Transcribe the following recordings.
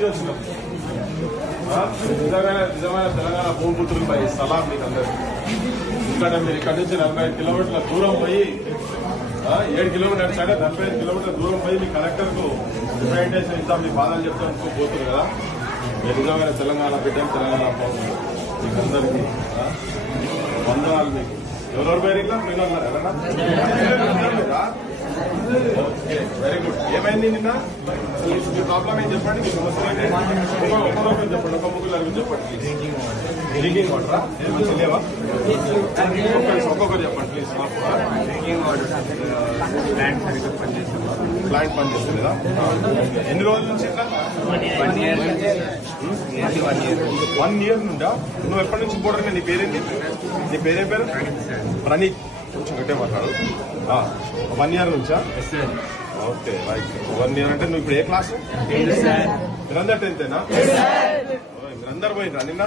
నుంచి వచ్చినాం. నిజమైన తెలంగాణ భూమిపుత్రులపై సలాం మీకు అందరూ. ఇక్కడ మీరు ఇక్కడ నుంచి 45 కిలోమీటర్ల దూరం పోయి 7 కిలోమీటర్స్ అంటే 45 కిలోమీటర్ల దూరం పోయి మీ కలెక్టర్ కు రిప్రజెంటేషన్ ఇద్దాం, మీ బాధలు చెప్తాను పోతుంది కదా. మీరు నిజమైన తెలంగాణ బిడ్డలు, తెలంగాణ పౌరులు మీకు అందరికీ వందనాలు. మీకు ఎవరెవరు పేరు ఇట్లా మీరు అన్నారు ఎవరన్నా? Okay, very good. ఏమైంది నిన్న? మీ ప్రాబ్లం ఏం చెప్పండి, మీ సమస్య ఒక్కొక్కరు చెప్పండి, ఒక ముగ్గురు అడుగు చెప్పండి. డ్రింకింగ్ వాటరా? ఏం మంచి లేవా? ఒక్కొక్కరు చెప్పండి ప్లీజ్. ప్లాంట్ పనిచేస్తుందా? ఎన్ని రోజుల నుంచి ఇట్లా? 1 ఇయర్ నుండా? నువ్వు ఎప్పటి నుంచి పోవడం? నీ పేరేంటి? నీ పేరేం పేరు? ప్రణీత్. కొంచెం గట్టే మాట్లాడు. 1 ఇయర్ నుంచా? Okay, right. 1 ఇయర్ అంటే నువ్వు ఇప్పుడు ఏ క్లాసు? మీరందరూ 10థేనా? మీరందరూ పోయినరా నిన్న?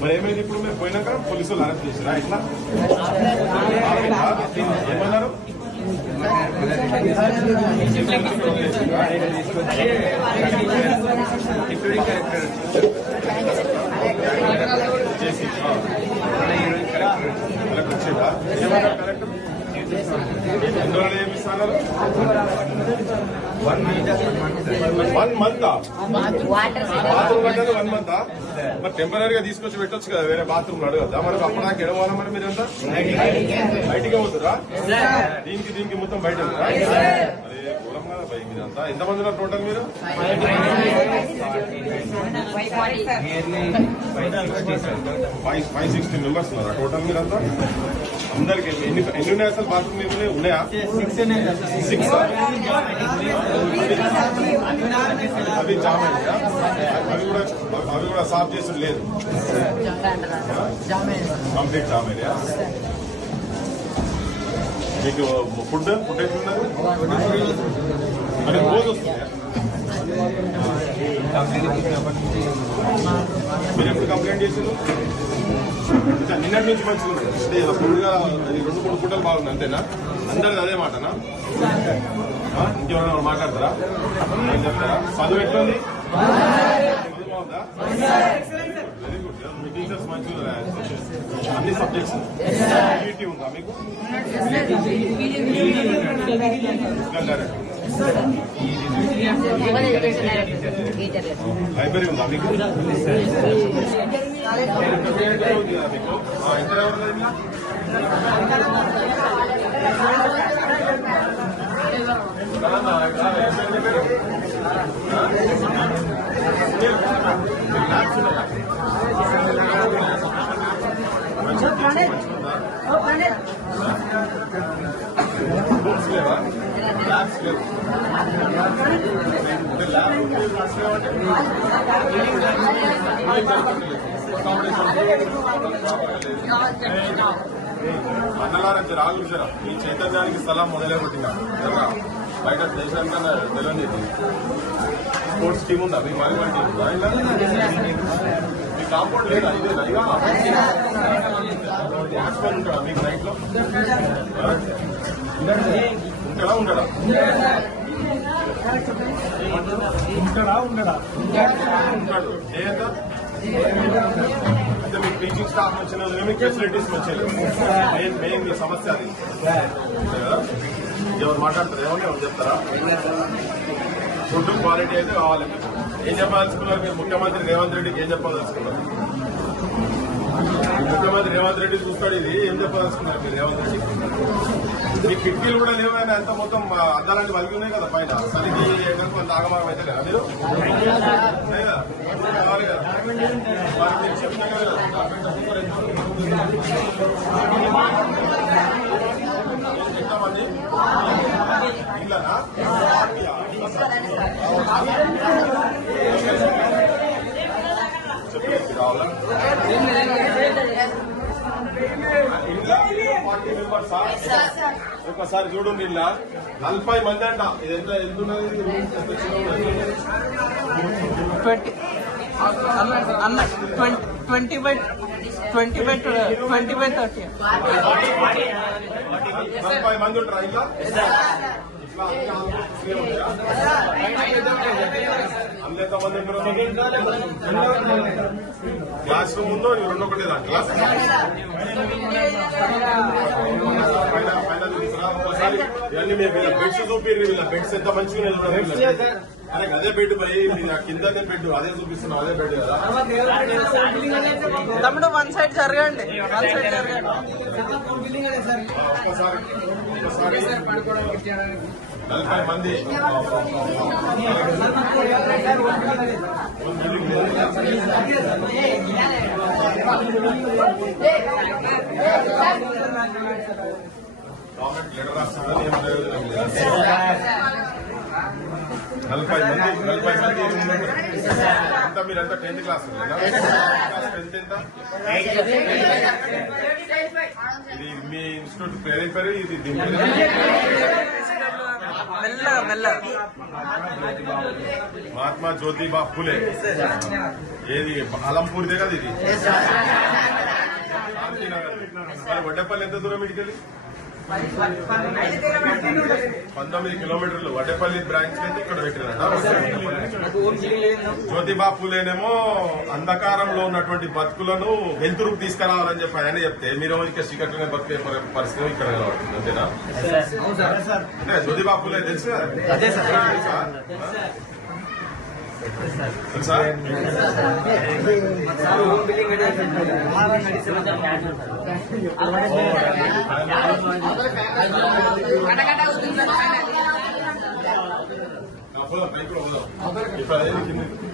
మరి ఏమైంది ఇప్పుడు? మీరు పోయినాక పోలీసులు అరెస్ట్ చేసిరా? ఇట్లా ఏమన్నారు? చేసి కలెక్టర్ వచ్చేదా? ఏమన్నారు కలెక్టర్? ఎందువల్ల ఏమిస్తున్నారు? 1 మంత్ బాత్రూమ్ అంటే 1 మంత్. మరి టెంపరీగా తీసుకొచ్చి పెట్టొచ్చు కదా, వేరే బాత్రూమ్ అడగద్దా? మనకు అప్పటిదాకా ఎడవాలా? మరి మీరంతా బయటికి పోతురా? దీనికి మొత్తం బయట దూరం కదా బైక్ ఇదంతా. ఎంతమంది ఉన్నారు టోటల్ మీరు? 560 మెంబర్స్ ఉన్నారా టోటల్ మీరంతా? అందరికి ఎన్ని ఉన్నాయి అసలు బాత్రూమ్? ఏమి ఉన్నాయా? 6. అవి జామ్ అయ్యా? అవి కూడా సాఫ్ చేసి లేదు, కంప్లీట్ జామ్ అయ్యా. మీకు ఫుడ్ ఎట్లున్నది? మరి రోజు వస్తుందా? మీరు ఎప్పుడు కంప్లైంట్ చేసారు? నిన్నటి నుంచి మంచిగా ఉంది. ఫుడ్గా 2-3 పూటలు బాగుంది అంతేనా? అందరిది అదే మాటనా? ఇంకెవరైనా మాట్లాడతారా? ఏం చెప్తారా? చదువు ఎట్లుంది? బాగుందా? Very good. మీ టీచర్స్ మంచిగా అన్ని సబ్జెక్ట్స్ ఈటీ ఉందా మీకు? లైబ్రరీ ఉందా మీకు? అన్నలారంటే రాగులు సార్ ఈ చైతన్యానికి స్థలం మొదలే కొట్టిందా? బయట దేశానికన్నా తెలియదు. స్పోర్ట్స్ టీమ్ ఉందా? మీ వాలీబాల్ టీమ్ ఉందా? మీ కాంపౌండ్ లేదా? ఇదేనా? బ్యాట్స్మెన్ ఉంటాడా మీకు నైట్ లో? ఉంటాడా? ఉంటాడా? ఉంటాడు. అయితే మీకు టీచింగ్ స్టాఫ్ వచ్చిన మీకు ఫెసిలిటీస్ వచ్చాయి. మెయిన్ మీ సమస్య అది కదా. ఎవరు మాట్లాడతారు? ఎవరు చెప్తారా? ఫుడ్ క్వాలిటీ అయితే కావాలి. ఏం చెప్పాల్సుకున్నారు మీరు? ముఖ్యమంత్రి రేవంత్ రెడ్డికి ఏం చెప్పాల్సుకున్నారు? ముఖ్యమంత్రి రేవంత్ రెడ్డి చూస్తాడు. ఇది ఏం చెప్పాల్సుకున్నారు మీరు రేవంత్ రెడ్డి? మీ కిటికీలు కూడా లేవైనా ఎంత మొత్తం అద్దాలాంటి వలిగి ఉన్నాయి కదా పైన. సరికి కొంత ఆగమాగం అయితే లేదా మీరు? కావాలి కదా. మరి మీరు చెప్తా కదా ఎంతమంది ఇల్లనా? చెప్పేసి కావాలా? ఒకసారి చూడండి, ఇలా 40 మంది అంట. ఇది ఎంత ఉన్నది? 20 by 20/30. 40 మంది ఉంటారా ఇంకా అందులో మంది క్లాస్ రూమ్ ఉందో రెండు ఒకటి దాంట్లో ఒకసారి ఇవన్నీ మేము బెడ్స్ చూపిర్రు వీళ్ళ బెడ్స్ ఎంత మంచిగా అరే అదే బెడ్ పోయి కిందనే బెడ్ అదే చూపిస్తున్నాం అదే బెడ్ కదా తమ్ముడు వన్ సైడ్ జరగండి ఒక్కసారి 40 మంది గవర్నమెంట్ లెటర్ రాస్తుందని ఏం ప్రయోజనం లేదు 40 మంది ఎంత మీరంతా 10th క్లాస్ ఎంత ఇది మీ ఇన్స్టిట్యూట్ పేరు పేరు ఇది మహాత్మా జ్యోతిబా ఫులే ఏది అలంపూర్దే కదా ఇది శాంతినగర్ వడ్డేపల్లి ఎంత దూరం ఇటుకెళ్ళి 19 కిలోమీటర్లు వడ్డేపల్లి బ్రాంచ్ అయితే ఇక్కడ పెట్టినట్ట జ్యోతిబా ఫులేనేమో అంధకారంలో ఉన్నటువంటి బతుకులను వెలుతురుకు తీసుకురావాలని చెప్పి ఆయన చెప్తే మీరు ఇక్కడ చీకట్లోనే బతికే పరిస్థితి ఇక్కడ కనబడుతుంది అంతేనా అంటే జ్యోతిబా ఫులే తెలుసు కదా తెలుసా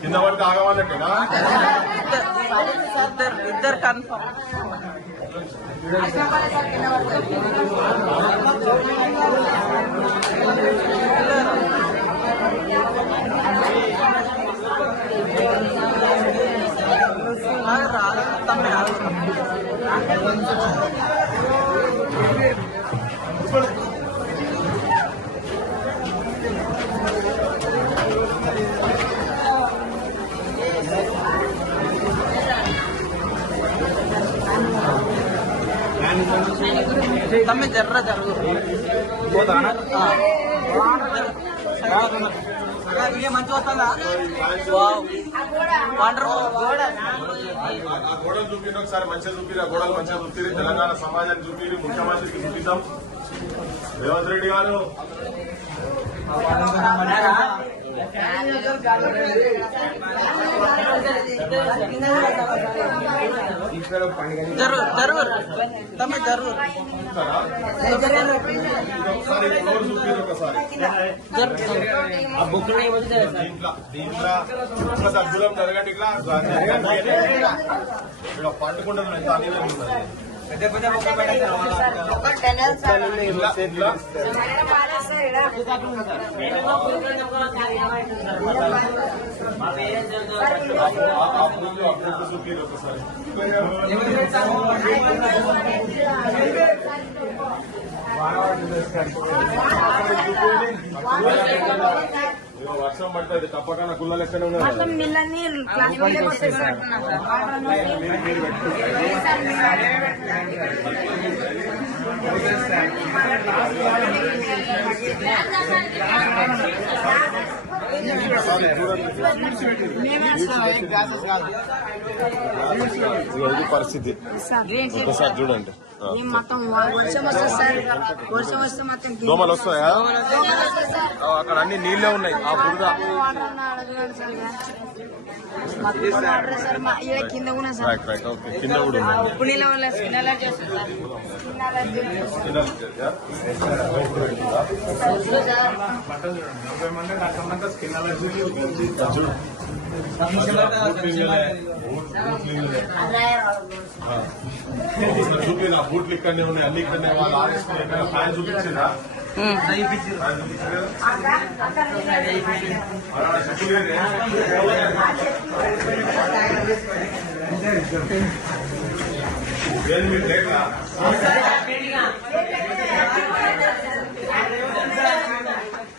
కింద పడితే ఆగవాలట్టేనా ఇద్దరు కన్ఫర్మ్ తమ్మి జర్ర జరుగు మంచి వస్తుందా ఆ గోడలు చూపిరు ఒకసారి మంచిగా చూపిరు ఆ గోడలు మంచిగా చూపిరు తెలంగాణ సమాజాన్ని చూపిరు ముఖ్యమంత్రికి చూపిద్దాం రేవంత్ రెడ్డి గారు దీంట్లో సద్గులం జరగండి ఇట్లా పండుకుంటుంది ఎంత అనేది చూపిరు ఒకసారి వర్షం పడుతుంది తప్పకుండా గుళ్ళ లెక్కనే ఇది పరిస్థితి ఒకసారి చూడండి దోమలు వస్తాయా అక్కడ అన్ని నీళ్ళే ఉన్నాయి ఆ బురద కింద కూడా చూపిన బూట్లు ఇక్కడనే ఉన్నాయి అన్ని ఇక్కడనే వాళ్ళు ఆరేసుకుని ఫ్యాన్ చూపించిందా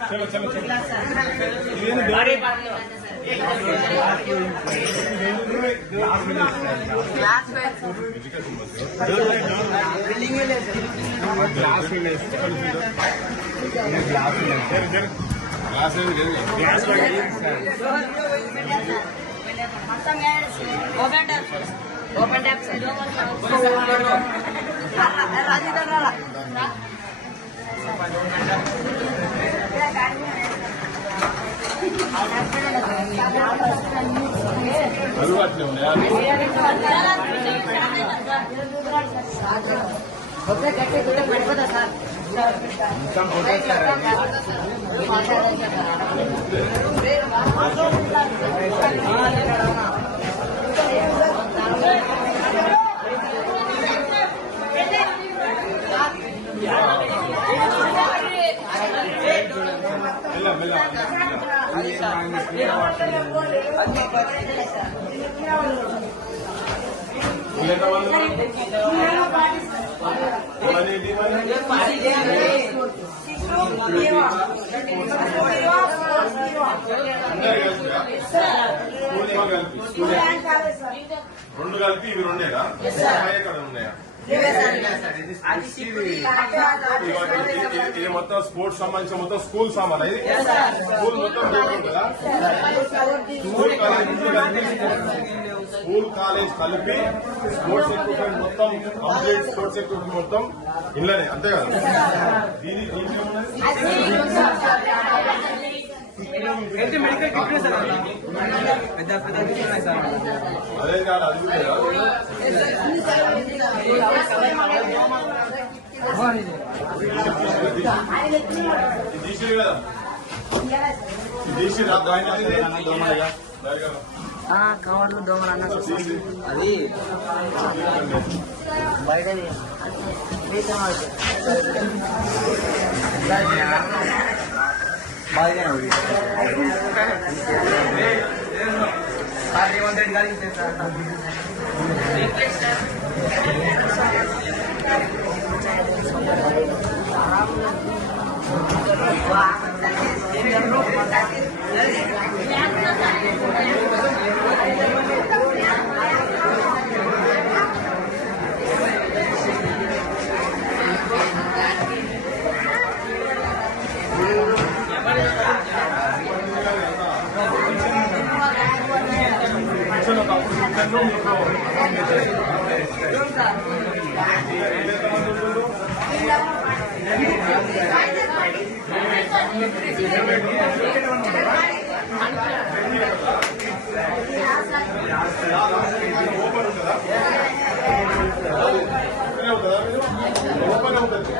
చలో చలో చలో ఓపెన్ ట్యాప్ అందుబాటులో ఉన్నాయా? పడిపోతా సార్ రెండు కలిపి ఇవి రెండేగా ఎక్కడ ఉన్నాయా? ఇది మొత్తం స్పోర్ట్స్ సంబంధించిన మొత్తం స్కూల్ సామాన్ ఇది స్కూల్ మొత్తం కదా స్కూల్ కాలేజ్ కలిపి స్పోర్ట్స్ ఎక్విప్మెంట్ మొత్తం కంప్లీట్ స్పోర్ట్స్ ఎక్విప్మెంట్ మొత్తం ఇళ్ళనే అంతే కదా? దీని అదే కాదు అది తీసిరు కదా తీసి కవర్లు దోమలు అన్న అది బయట ఓపెన్ అవుతుంది.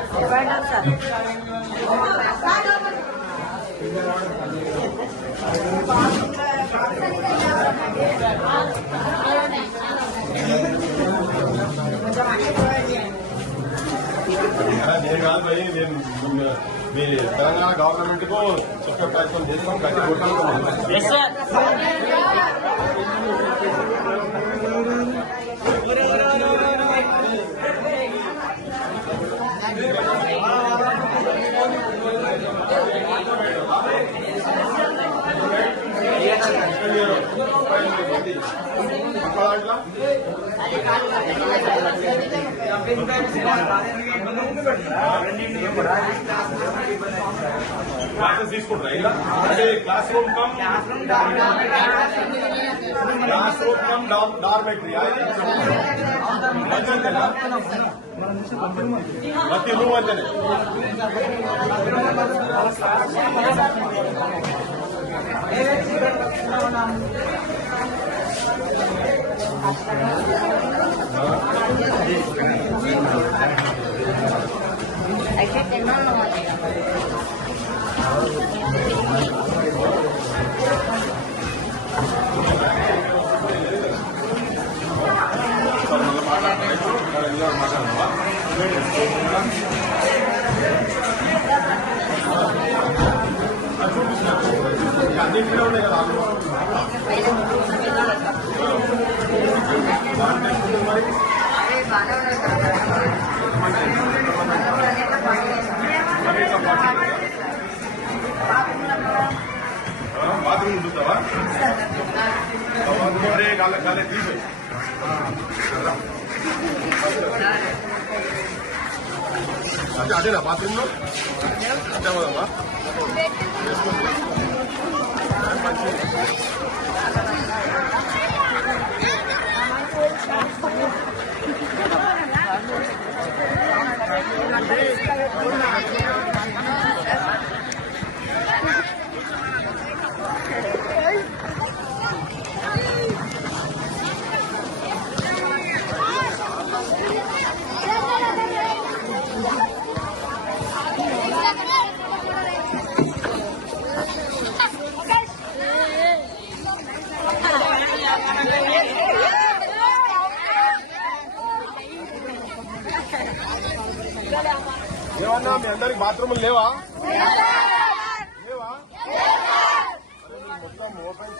నేను కాదు భయ్, నేను మీ తెలంగాణ గవర్నమెంట్ కు చెప్పే ప్రయత్నం చేస్తాం. గట్టి క్లాసెస్ తీసుకుంటారా ఇలా? అంటే క్లాస్ రూమ్ కమ్ డార్మెటరీ ప్రతి రూమ్ అంతేనే. అయితే తిన్నాను అన్నింటిలో ఉన్నాయి కదా బాత్రూమ్ చూస్తావా? గాలి తీసే అంటే అదేనా బాత్రూమ్ లో అంటే పోదామా ఏమన్నా మీ అందరికి బాత్రూములు లేవా లేవా మొత్తం ఓపెన్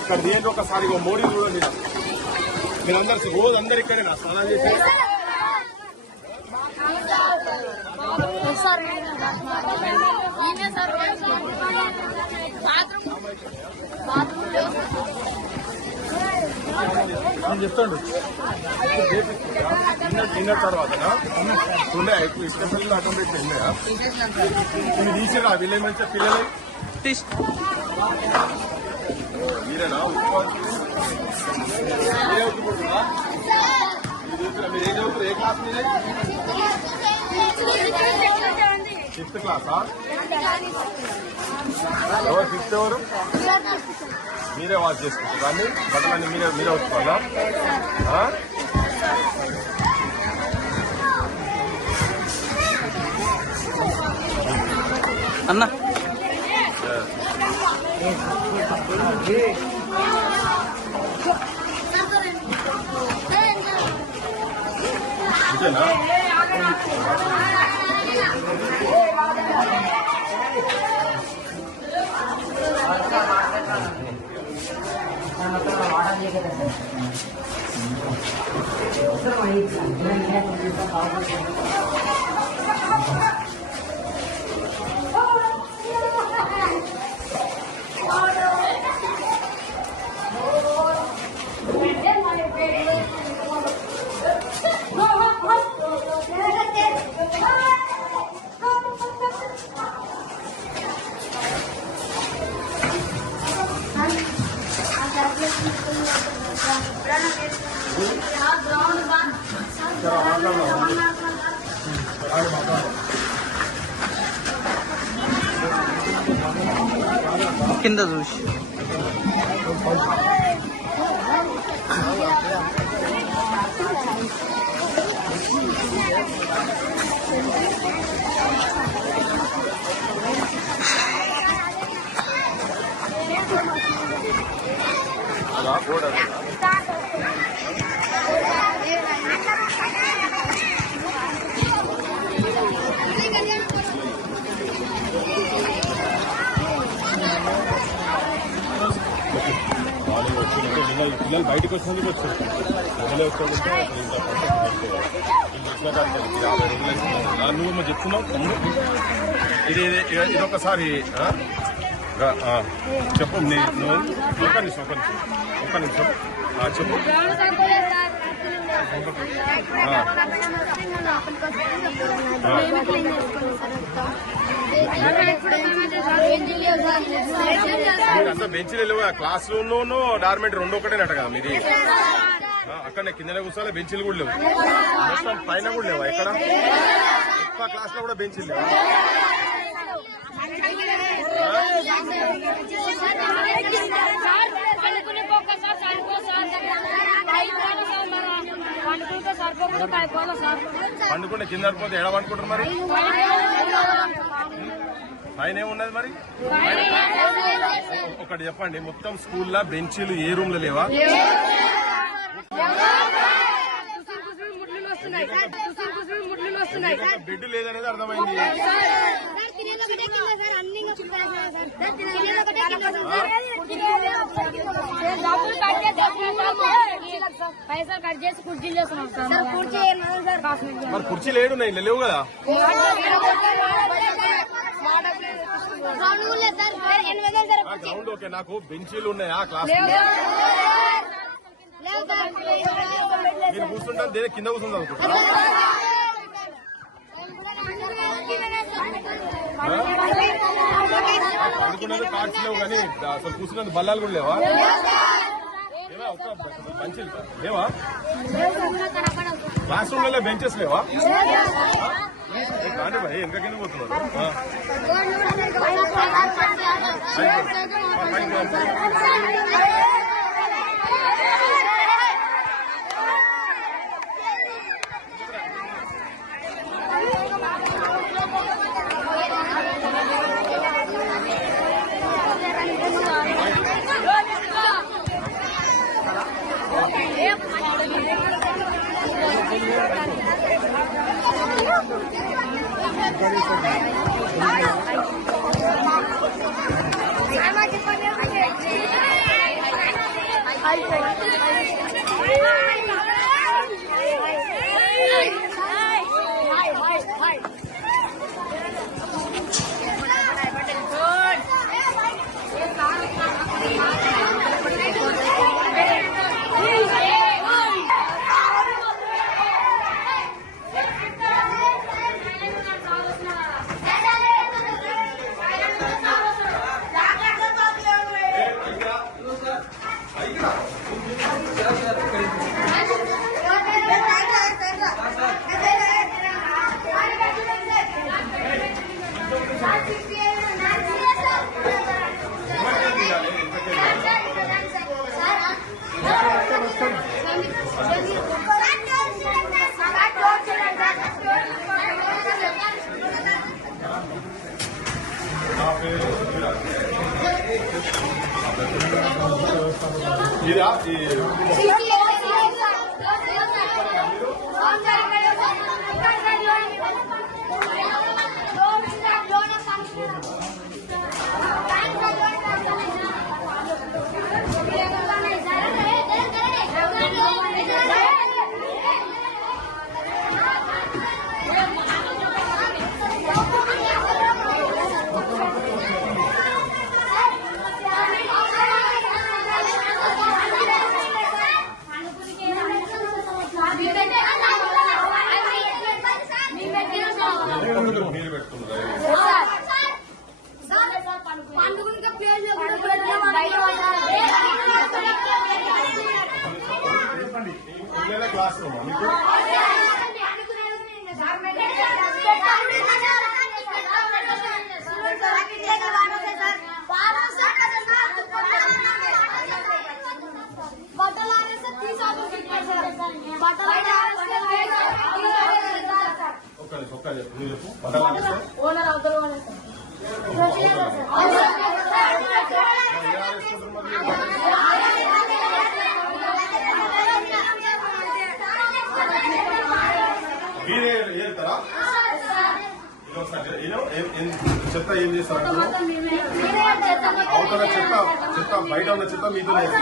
ఇక్కడ నేను ఒకసారి మోడీ చూడండి మీరందరూ రోజు అందరు ఇక్కడే నా స్నానం చేసి నేను చెప్తాడు తిన్న తర్వాత ఉండే ఇష్టం పిల్లలు ఆటోమేటిక్ ఉన్నాయా ఇవి తీసిరా వీళ్ళే మంచిగా పిల్లలు మీరేనా మీరు ఏం చదువుతారు ఏ క్లాస్ మీరే ఫిఫ్త్ క్లాసా ఎవరు ఫిఫ్త్ ఎవరు మీరే వాచ్ చేసుకుంటారు కానీ బట్టలన్నీ మీరే వచ్చుకోవాలా అన్న అంతేనా కింద చూసి పిల్లలు బయటకు వచ్చినందుకు వచ్చారు పిల్లలు వచ్చాడంటే నువ్వు చెప్తున్నావు ఇది ఇదొకసారి చెప్పు నువ్వు ఒక్క నిమిషం చెప్పు అంతా బెంచ్లు లేవు క్లాస్ రూమ్ డార్మెంటరీ రెండు ఒకటేనట కదా మీది అక్కడనే కిందనే కూర్చోవాలి బెంచ్లు కూడా లేవు మొత్తం పైన కూడా లేవా ఇక్కడ ఒక్క క్లాస్ లో కూడా బెంచ్లు లేవు పండుకుంటే కింద పడిపోతే ఎడ పండుకుంటారు మరి పైన ఏమున్నది మరి ఒకటి చెప్పండి మొత్తం స్కూల్లో బెంచీలు ఏ రూమ్ లో లేవా బెడ్ లేదనేది అర్థమైంది పైసలు కట్ చేసి కుర్చీలు చేస్తున్నాం సార్. మరి కుర్చీ లేడు నేను లేవు కదా. గ్రౌండ్ ఓకే, నాకు బెంచీలు ఉన్నాయా క్లాస్? మీరు కూర్చుంటాను దేని కింద కూర్చుంటాను అనుకుంటా. అనుకున్నది కార్డ్స్ లేవు కానీ అసలు కూర్చున్నది బల్లాలు కూడా లేవా? బెంచీలు లేవా? క్లాస్ రూమ్ లో బెంచెస్ లేవా? కాండి భాయ్ ఇంకా కింద పోతున్నారు. ఇదా మీరు పెట్టుకున్నారు. క్లాస్ రూమ్ మీకు ఒక్క చెప్పు నువ్వు చెప్పు. ఓనర్ అవుతారు మీరే ఏరుతారా? చెత్త ఏం చేస్తారు? అవతల చెత్త బయట ఉన్న చెత్త మీతో వైస్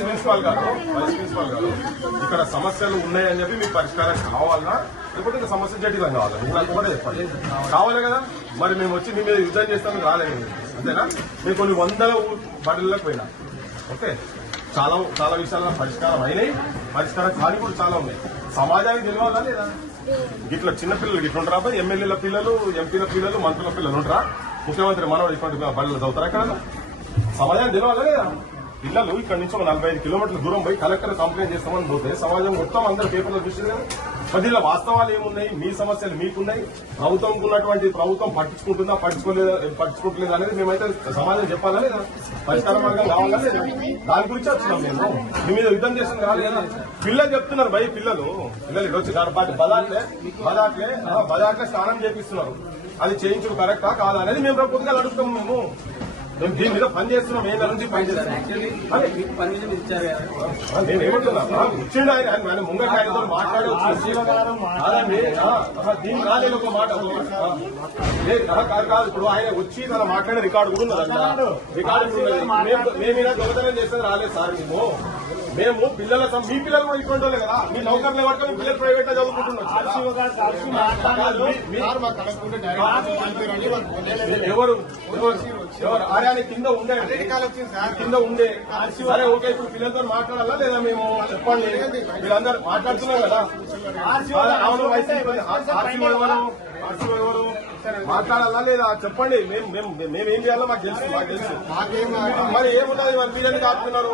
ప్రిన్సిపాల్ గారు ఇక్కడ సమస్యలు ఉన్నాయని చెప్పి మీకు పరిష్కారం కావాలన్నా లేకపోతే ఇంకా సమస్య జటిలం కావాలా? మీకు నాకు కూడా చెప్పండి. కావాలి కదా, మరి మేము వచ్చి మీ మీద యుద్ధం చేస్తామని రాలేదు అంతేనా? మేము కొన్ని వందల బడులకు పోయినా ఓకే, చాలా చాలా విషయాల్లో పరిష్కారం అయినాయి, పరిష్కారం కాని కూడా చాలా ఉన్నాయి. సమాజానికి తెలియాలా లేదా? ఇట్లా చిన్నపిల్లలు ఇట్లా ఉంటారా? ఎమ్మెల్యేల పిల్లలు, ఎంపీల పిల్లలు, మంత్రుల పిల్లలు ఉంటారా? ముఖ్యమంత్రి మనవాడు ఇటువంటి బడులు చదువుతారా? ఎక్కడ సమాజానికి తెలియాలా లేదా? పిల్లలు ఇక్కడ నుంచి ఒక 45 కిలోమీటర్ల దూరం పోయి కలెక్టర్ కంప్లైంట్ చేస్తామని పోతే సమాజం మొత్తం అందరూ పేపర్లో చూసింది కదా. మరి దీనిలో వాస్తవాలు ఏమున్నాయి, మీ సమస్యలు మీకున్నాయి, ప్రభుత్వంకు ఉన్నటువంటి ప్రభుత్వం పట్టించుకుంటుందా పట్టించుకోవట్లేదు అనేది మేమైతే సమాజం చెప్పాలా లేదా, పరిష్కార మార్గం కావాలా లేదా, దాని గురించి వచ్చినాం మేము. మీ మీద యుద్ధం చేసిన కాదు కదా. పిల్లలు చెప్తున్నారు భయ పిల్లలు ఇటు వచ్చి బజార్లే స్నానం చేపిస్తున్నారు. అది చేయించుడు కరెక్టా కాదా అనేది మేము ప్రభుత్వం అడుగుతాము. మేము దీని మీద పని చేస్తున్నాం, ఏళ్ళ నుంచి పని చేస్తున్నాం. నేను ఏమంటున్నా, ఇచ్చిండు ఆయన ముంగట ఆయనతో మాట్లాడి కాదండి. దీనికి రాలేదు ఒక మాట కాదు. ఇప్పుడు ఆయన వచ్చి తన మాట్లాడే రికార్డు కూడా ఉన్నదంట. రికార్డు మేము ఇలా దొంగతనం చేసేది రాలేదు సార్. మేము పిల్లల మీ పిల్లలు కూడా ఇటువంటి వాళ్ళే కదా. మీ నౌకర్లు పట్టుకొని మీ పిల్లలు ప్రైవేట్ గా చదువుకుంటున్నారు. ఎవరు ఆర్యాన్ని కింద ఉండే సరే ఓకే. ఇప్పుడు పిల్లలతో మాట్లాడాలా లేదా మేము చెప్పండి. వీళ్ళందరూ మాట్లాడుతున్నాం కదా. అవును ఎవరు మాట్లాడాలా లేదా చెప్పండి. మేమేం చేయాలో మాకు తెలుసు. మరి ఏమున్నది మరి మీరెందుకు ఆపుతున్నారు?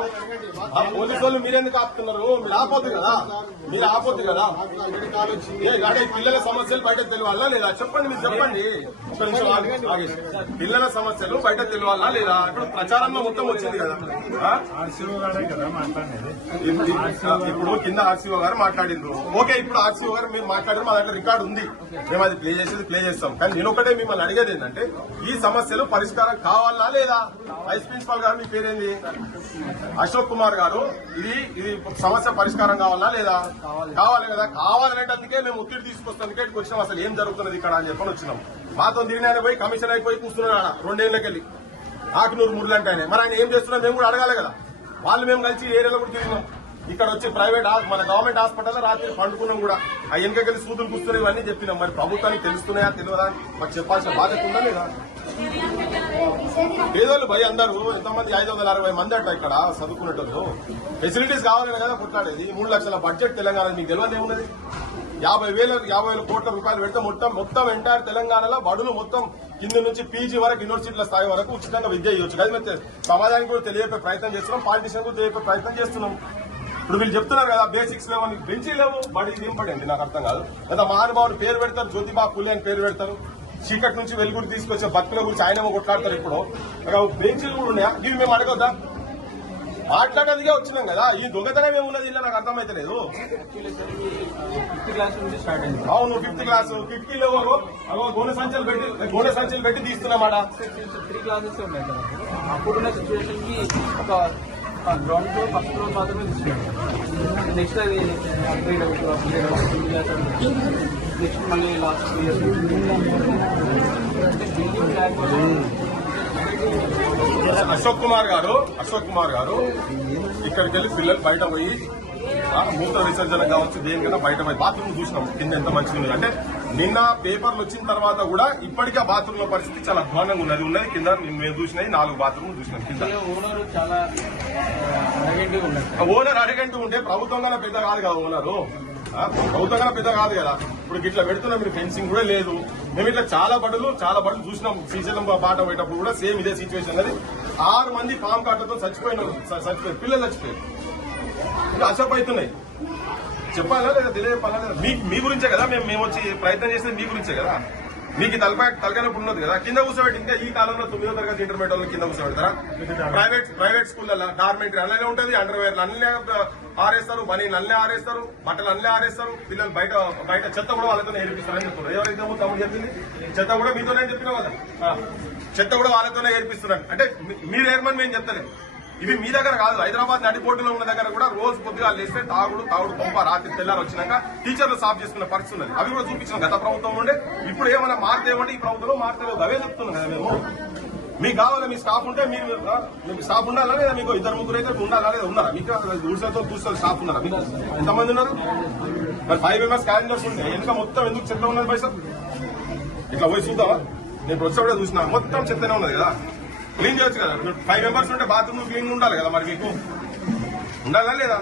పోలీసు వాళ్ళు మీరెందుకు ఆపుతున్నారు? మీరు ఆపొద్దు కదా. పిల్లల సమస్యలు బయట తెలియాలా లేదా చెప్పండి. మీరు చెప్పండి. పిల్లల సమస్యలు బయట తెలియాలా లేదా? ఇప్పుడు ప్రచారంలో మొత్తం వచ్చింది కదా. ఇప్పుడు కింద ఆర్సీఓ గారు మాట్లాడిండ్రు. ఓకే, ఇప్పుడు ఆర్సీఓ గారు మీరు మాట్లాడారు, మా దగ్గర రికార్డు ఉంది, మేము అది ప్లే చేస్తాం. కానీ నేను ఒకటే మిమ్మల్ని అడిగేది ఏంటంటే, ఈ సమస్యలు పరిష్కారం కావాలా లేదా? వైస్ ప్రిన్సిపాల్ గారు మీ పేరేంది? అశోక్ కుమార్ గారు, ఇది సమస్య పరిష్కారం కావాలా లేదా? కావాలి కదా. కావాలనేటందుకే మేము ఒత్తిడి తీసుకొస్తానికి వచ్చినాం. అసలు ఏం జరుగుతున్నది ఇక్కడ అని చెప్పని వచ్చినాం. మాతో దిగిన పోయి కమిషన్ అయిపోయి కూర్చున్నాడు ఆడ 2 ఏళ్లకెళ్ళి ఆకునూరు మురళంటే ఆయన. మరి ఆయన ఏం చేస్తున్నాం మేము కూడా అడగాలి కదా. వాళ్ళు మేము కలిసి ఏరియాలో కూడా తిరిగినాం. ఇక్కడ వచ్చి ప్రైవేట్ మన గవర్నమెంట్ హాస్పిటల్లో రాత్రి పండుకున్నాం కూడా. ఆ వెనకకెళ్ళి సూదులు కూర్చున్నాయి, ఇవన్నీ చెప్పినాం. మరి ప్రభుత్వానికి తెలుస్తున్నాయా తెలియదా మాకు చెప్పాల్సిన బాధ్యత ఉందా లేదా? పేదోళ్ళు భయ అందరూ ఎంతమంది 560 మంది అట్లా ఇక్కడ చదువుకునేటోళ్ళు. ఫెసిలిటీస్ కావాలని కదా కొట్లాడేది. 3 లక్షల బడ్జెట్ తెలంగాణ మీకు తెలియదు ఏమున్నది. 50,000 కోట్ల రూపాయలు పెడితే మొత్తం ఎంటైర్ తెలంగాణలో బడులు మొత్తం కింద నుంచి పీజీ వరకు యూనివర్సిటీల స్థాయి వరకు ఉచితంగా విద్య ఇవ్వచ్చు. అది మేము సమాజానికి కూడా తెలియపే ప్రయత్నం చేస్తున్నాం, పాలిటిషియన్ కూడా తెలియపే ప్రయత్నం చేస్తున్నాం. ఇప్పుడు వీళ్ళు చెప్తున్నారు కదా బేసిక్స్ లేవు, బెంచీ లేవు, బడి ఏం పడింది నాకు అర్థం కాదు. లేదా మహానుభావుడు పేరు పెడతారు, జ్యోతిబా పులే అని పేరు పెడతారు. చీకటి నుంచి వెలుగుడు తీసుకొచ్చే భక్తుల గురించి ఆయనేమో కొట్లాడతారు. ఇప్పుడు బెంచీలు కూడా ఉన్నాయా? ఇవి మేము అడగొద్దా? మాట్లాడేందుకే వచ్చినాం కదా. ఈ దొంగతనం ఏమున్నది ఇలా నాకు అర్థమైతలేదు. అవును 5th క్లాస్ కిటికీలు గోనె సంచులు పెట్టి తీస్తున్నామాట. 3 క్లాసెస్ ఉన్నాయి కదా. అప్పుడున్న సిచ్యువేషన్ కి ఒక గ్రౌండ్ ఫ్లోర్ ఫస్ట్ ఫ్లోర్ మాత్రమే తీసుకున్నాడు. నెక్స్ట్ అది అప్గ్రేడ్ నెక్స్ట్ మళ్ళీ లాస్ట్ 2 years అశోక్ కుమార్ గారు ఇక్కడికి వెళ్ళి పిల్లలు బయట పోయి మూత్ర విసర్జన కావచ్చు దేనికైనా బయట పోయి బాత్రూమ్ చూసినాం కింద ఎంత మంచిగా ఉంది అంటే. నిన్న పేపర్లు వచ్చిన తర్వాత కూడా ఇప్పటికే బాత్రూమ్ లో పరిస్థితి చాలా అధ్వానంగా ఉన్నది కింద. మేము చూసినవి 4 బాత్రూమ్లు చూసినాం కింద. ఓనర్ చాలా ఓనర్ అరగంట ఉంటే ప్రభుత్వంగా పెద్ద కాదు కదా. ఓనరు ప్రభుత్వంగా పెద్ద కాదు కదా. ఇప్పుడు ఇట్లా పెడుతున్నాం, మీరు ఫెన్సింగ్ కూడా లేదు. మేము ఇట్లా చాలా బడులు చూసినాం. శ్రీశైలం బాట పోయేటప్పుడు కూడా సేమ్ ఇదే సిచ్యువేషన్. అది 6 మంది పాము కాటతో చచ్చిపోయారు, పిల్లలు చచ్చిపోయారు. ఇంకా అసప్ అవుతున్నాయి. చెప్పాలా లేదా తెలియజెప్పాలా లేదా? మీ గురించే కదా మేము వచ్చి ప్రయత్నం చేసేది మీ గురించే కదా. మీకు తలకానప్పుడు ఉన్నది కదా. కింద కూర్చోబెట్టి ఇంకా ఈ కాలంలో 9వ తరగతి ఇంటర్మీడియట్ వాళ్ళని కింద కూర్చోబెడతారా? ప్రైవేట్ స్కూళ్ళలో డార్మెంటరీ అలానే ఉంటుంది. అండర్వేర్లు అన్నీ ఆరేస్తారు, బనీలు అన్నీ ఆరేస్తారు, బట్టలు అన్నీ ఆరేస్తారు. పిల్లలు బయట చెత్త కూడా వాళ్ళతోనే ఏర్పిస్తారని చెప్తున్నారు. ఎవరైతే తమ్ముడు చెప్పింది చెత్త కూడా మీతోనే చెప్పినావు కదా. చెత్త కూడా వాళ్ళతోనే ఏర్పిస్తున్నారు. అంటే మీరు ఏర్మని మేము చెప్తలేదు. ఇవి మీ దగ్గర కాదు. హైదరాబాద్ నడిపోటులో ఉన్న దగ్గర కూడా రోజు పొద్దుగా లేస్తే తాగుడు పంప రాత్రి తెల్లారు వచ్చినాక టీచర్లు సాఫ్ చేసుకున్న పరిస్థితి ఉన్నది. అవి కూడా చూపించిన గత ప్రభుత్వం ఉండే. ఇప్పుడు ఏమైనా మారుతేమంటే ఈ ప్రభుత్వంలో మారుతలేదు. అవే చెప్తున్నాం కదా మేము. మీకు కావాలా మీ స్టాఫ్ ఉంటే మీకు స్టాఫ్ ఉండాలా లేదా? మీకు 2-3 అయితే ఉండాలా లేదా? ఉన్నారా మీకు? ఊడ్సతో చూస్తే స్టాఫ్ ఉన్నారా? మీకు ఎంతమంది ఉన్నారు? మరి 5 మెంబర్స్ క్యాలెండర్స్ ఉంటే వెనుక మొత్తం ఎందుకు చెత్త ఉన్నది పైసా? ఇట్లా పోయి చూద్దామా? నేను వచ్చేప్పుడే చూసినా మొత్తం చెత్తనే ఉన్నది కదా. క్లీన్ చేయొచ్చు కదా. 5 మెంబర్స్ ఉంటే బాత్రూమ్ క్లీన్ ఉండాలి కదా. మరి మీకు ఉండాలా లేదా?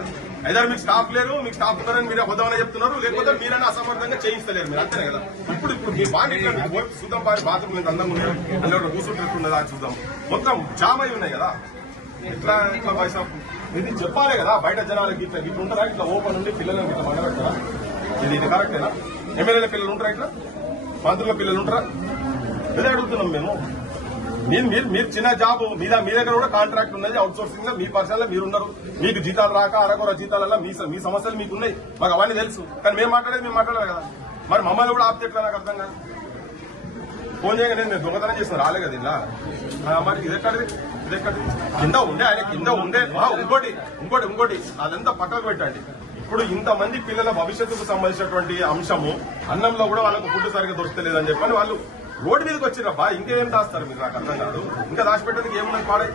అయితే మీకు స్టాఫ్ లేరు, మీకు స్టాఫ్ ఉన్నారని మీరు అబద్ధమని చెప్తున్నారు, లేకపోతే మీరైనా అసమర్థంగా చేయిస్తలేరు. మీరు అంతేనే కదా. ఇప్పుడు మీ బాగా చూద్దాం. బాత్రూమ్ అందంగా ఉన్నాయి, అందులో కూర్చుంటున్నదా చూద్దాం. మొత్తం జామ్ అయి ఉన్నాయి కదా. ఎట్లా పైసా ఇది చెప్పాలి కదా బయట జనాలకి ఇట్లా ఇట్లా ఉంటారా ఇట్లా ఓపెన్ ఉండి పిల్లలకి ఇట్లా మండబెడతారా ఇది కరెక్టేనా ఎమ్మెల్యేల పిల్లలు ఉంటారా ఇట్లా మంత్రుల పిల్లలు ఉంటారా ఇదే అడుగుతున్నాం మేము మీరు చిన్న జాబ్ మీ దగ్గర కూడా కాంట్రాక్ట్ ఉన్నది అవుట్ సోర్సింగ్ మీ పర్సనల్ మీరు ఉన్నారు మీకు జీతాలు రాక అరకొర జీతాలలో మీ సమస్యలు మీకు ఉన్నాయి మాకు అవన్నీ తెలుసు కానీ మేము మాట్లాడలేదు కదా మరి మమ్మల్ని కూడా ఆపితే ఎట్లా నాకు అర్థం కాదు ఫోన్ చేయగా నేను దొంగతనం చేసిన రాలే కదా ఇలా మరి ఇదెక్కడిది కింద ఉండే ఆయన కింద ఉండే ఇంకోటి అదంతా పక్కకు పెట్టండి ఇప్పుడు ఇంతమంది పిల్లల భవిష్యత్తుకు సంబంధించినటువంటి అంశము అన్నంలో కూడా వాళ్ళకు ఫుడ్ సరిగ్గా దొరకలేదని చెప్పని వాళ్ళు రోడ్డు మీదకి వచ్చిరబ్బా ఇంకేం దాస్తారు మీరు నాకు అర్థం కాదు ఇంకా దాచిపెట్టడానికి ఏమున్నది పాడే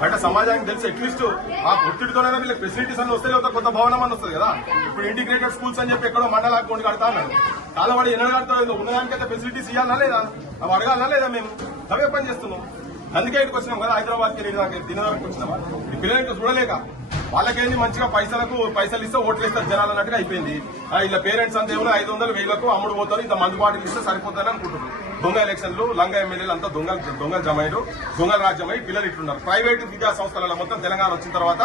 బయట సమాజానికి తెలిసి అట్లీస్ట్ ఆ ఒత్తిడితోనైనా వీళ్ళకి ఫెసిలిటీస్ అన్ని వస్తాయి లేదా కొత్త భవనం అని వస్తుంది కదా ఇప్పుడు ఇంటిగ్రేటెడ్ స్కూల్స్ అని చెప్పి ఎక్కడో మండలానికి కొన్ని కడతా అన్నారు కాలవాడి ఎన్నో కడతారు ఉన్నదానికైతే ఫెసిలిటీస్ ఇవ్వాలన్నా లేదా అవి అడగాలన్నా లేదా మేము అవే పని చేస్తున్నాం అందుకే ఇక్కడికి వచ్చినాం కదా హైదరాబాద్కి తినడానికి వచ్చినామా ఈ పిల్లలకి చూడలేక వాళ్ళకేంది మంచిగా పైసలు ఇస్తే ఓట్లు ఇస్తారు జనాలు అన్నట్టుగా అయిపోయింది ఇలా పేరెంట్స్ అంతా ఏమో 500 1000 అమ్ముడు పోతారు ఇంత మందు బాటిల్ ఇస్తే సరిపోతారని అనుకుంటున్నారు దొంగ ఎలక్షన్లు లంగ ఎమ్మెల్యేలు అంతా దొంగలు జమైరు దొంగల రాజ్యమై పిల్లలు ఇట్లున్నారు ప్రైవేట్ విద్యా సంస్థలలో మొత్తం తెలంగాణ వచ్చిన తర్వాత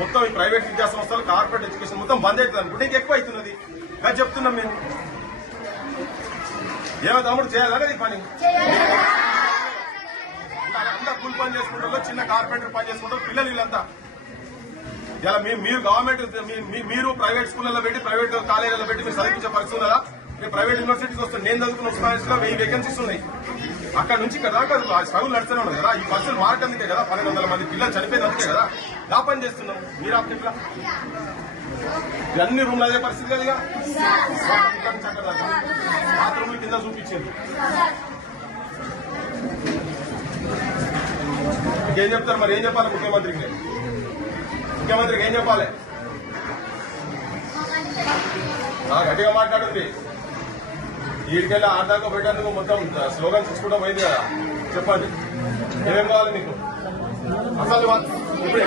మొత్తం ఈ ప్రైవేట్ విద్యా సంస్థలు కార్పొరేట్ ఎడ్యుకేషన్ మొత్తం బంద్ అవుతుంది అనుకుంటే ఇంకెక్కువ అవుతున్నది అది చెప్తున్నాం మేము ఏమో తమ్ముడు చేయాలనే ఈ పని అంతా కూలి పని చేసుకుంటారు చిన్న కార్పెంటర్ పని చేసుకుంటారు పిల్లలు వీళ్ళంతా ఇలా మీరు గవర్నమెంట్ మీరు ప్రైవేట్ స్కూళ్ళలో పెట్టి ప్రైవేట్ కాలేజీలో పెట్టి మీరు చదివించే పరిస్థితి ఉందా మీరు ప్రైవేట్ యూనివర్సిటీస్ వస్తే నేను చదువుకున్న ఉస్మానియాలో 1000 వేకెన్సీస్ ఉన్నాయి అక్కడ నుంచి ఇక్కడ దాకా స్ట్రగుల్ నడుస్తూనే ఉంది కదా ఈ పరిస్థితులు మారకందుకే కదా 1200 మంది పిల్లలు చనిపోయినందుకే కదా నా పని చేస్తున్నాం మీరు అట్లా అన్ని రూమ్లు అదే పరిస్థితి కదా బాత్రూమ్లు కింద చూపించింది ఇంకేం చెప్తారు మరి ఏం చెప్పాలి ముఖ్యమంత్రికి ఏం చెప్పాలి గట్టిగా మాట్లాడుంది వీడికెళ్ళి ఆర్దాకా పెట్టేందుకు మొత్తం స్లోగన్స్ ఇచ్చుకుంటూ పోయింది కదా చెప్పండి ఏమేం కావాలి మీకు అసలు ఇప్పుడు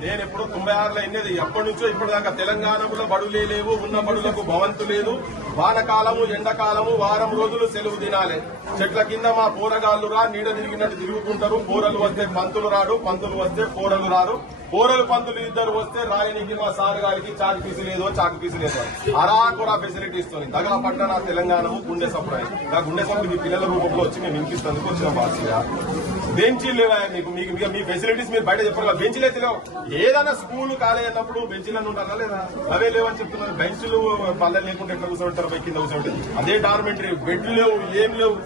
నేను ఎప్పుడు 96లో అయినది ఎప్పటి నుంచో ఇప్పటిదాకా తెలంగాణలో బడులే లేవు ఉన్న బడులకు భవంతు లేదు వానకాలము ఎండాకాలము వారం రోజులు సెలవు దినాలే చెట్ల కింద మా పోరగాళ్లు రా నీడ తిరిగినట్టు తిరుగుకుంటారు పోరలు వస్తే పంతులు రాడు పంతులు వస్తే పోరలు రారు పోరలు పంతులు ఇద్దరు వస్తే రాయనికి మా సార్ గారికి చాకు పీసు లేదో చాకు పీసు లేదో అరా కూడా ఫెసిలిటీ ఇస్తుంది తగల పట్టణ తెలంగాణ గుండె సప్లై ఆ గుండె సప్లై మీ పిల్లల రూపంలో వచ్చి మేము ఇంకిస్తందుకు వచ్చిన భాషగా బెంచీలు లేవా మీకు మీ ఫెసిలిటీస్ మీరు బయట చెప్పారు బెంచీలు అయితే లేవు ఏదైనా స్కూల్ కాలేజ్ అన్నప్పుడు బెంచీలను ఉండాలా లేదా అవే లేవని చెప్తున్నారు బెంచ్లు పల్లెలు లేకుండా ఎట్లా కూర్చోబెడతారు పై కింద కూర్చోబెట్టారు అదే డార్మెంటరీ బెడ్లు లేవు ఏం లేవు